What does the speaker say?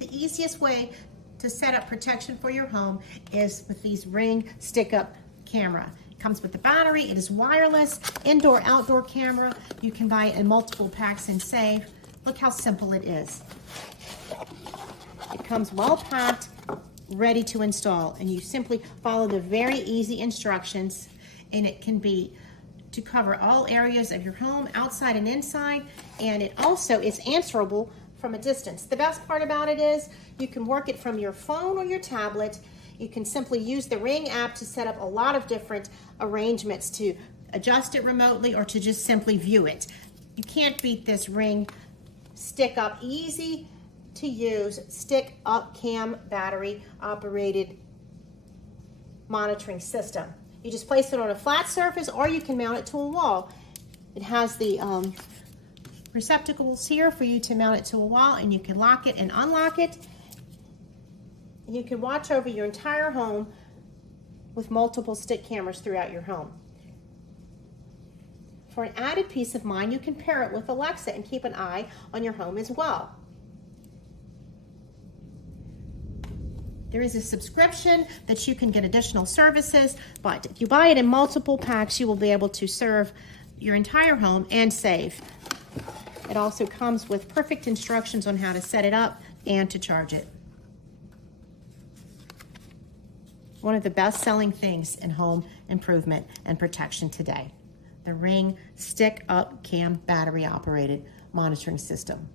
The easiest way to set up protection for your home is with these Ring stick-up camera. It comes with the battery, it is wireless, indoor, outdoor camera. You can buy it in multiple packs and save. Look how simple it is. It comes well packed, ready to install, and you simply follow the very easy instructions, and it can be to cover all areas of your home, outside and inside, and it also is answerable from a distance. The best part about it is you can work it from your phone or your tablet. You can simply use the Ring app to set up a lot of different arrangements to adjust it remotely or to just simply view it. You can't beat this Ring stick up, easy to use, stick up cam battery operated monitoring system. You just place it on a flat surface or you can mount it to a wall. It has the receptacles here for you to mount it to a wall, and you can lock it and unlock it. And you can watch over your entire home with multiple stick cameras throughout your home. For an added peace of mind, you can pair it with Alexa and keep an eye on your home as well. There is a subscription that you can get additional services, but if you buy it in multiple packs, you will be able to serve your entire home and save. It also comes with perfect instructions on how to set it up and to charge it. One of the best-selling things in home improvement and protection today, the Ring Stick Up Cam Battery Operated Monitoring System.